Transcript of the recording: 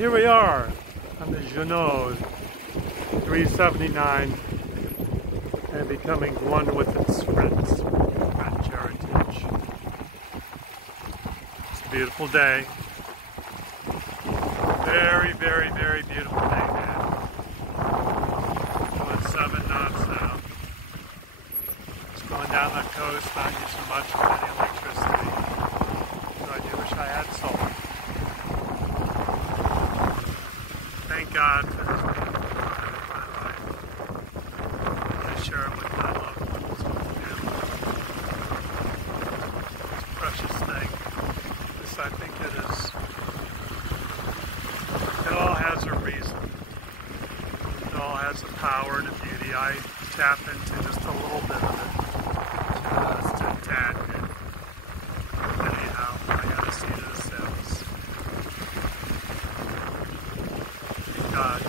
here we are on the Jeannot 379 and becoming one with its French heritage. It's a beautiful day. Very, very, very beautiful day now. Going 7 knots now. It's going down the coast, not using much of any electricity. So I do wish I had solar. Thank God for this beautiful time in my life. I share it with my loved ones, with family. It's a precious thing. This, I think it is. It all has a reason. It all has a power and a beauty. I tap into just a little bit of it. Just a tad bit. Anyhow, I gotta see this else. God.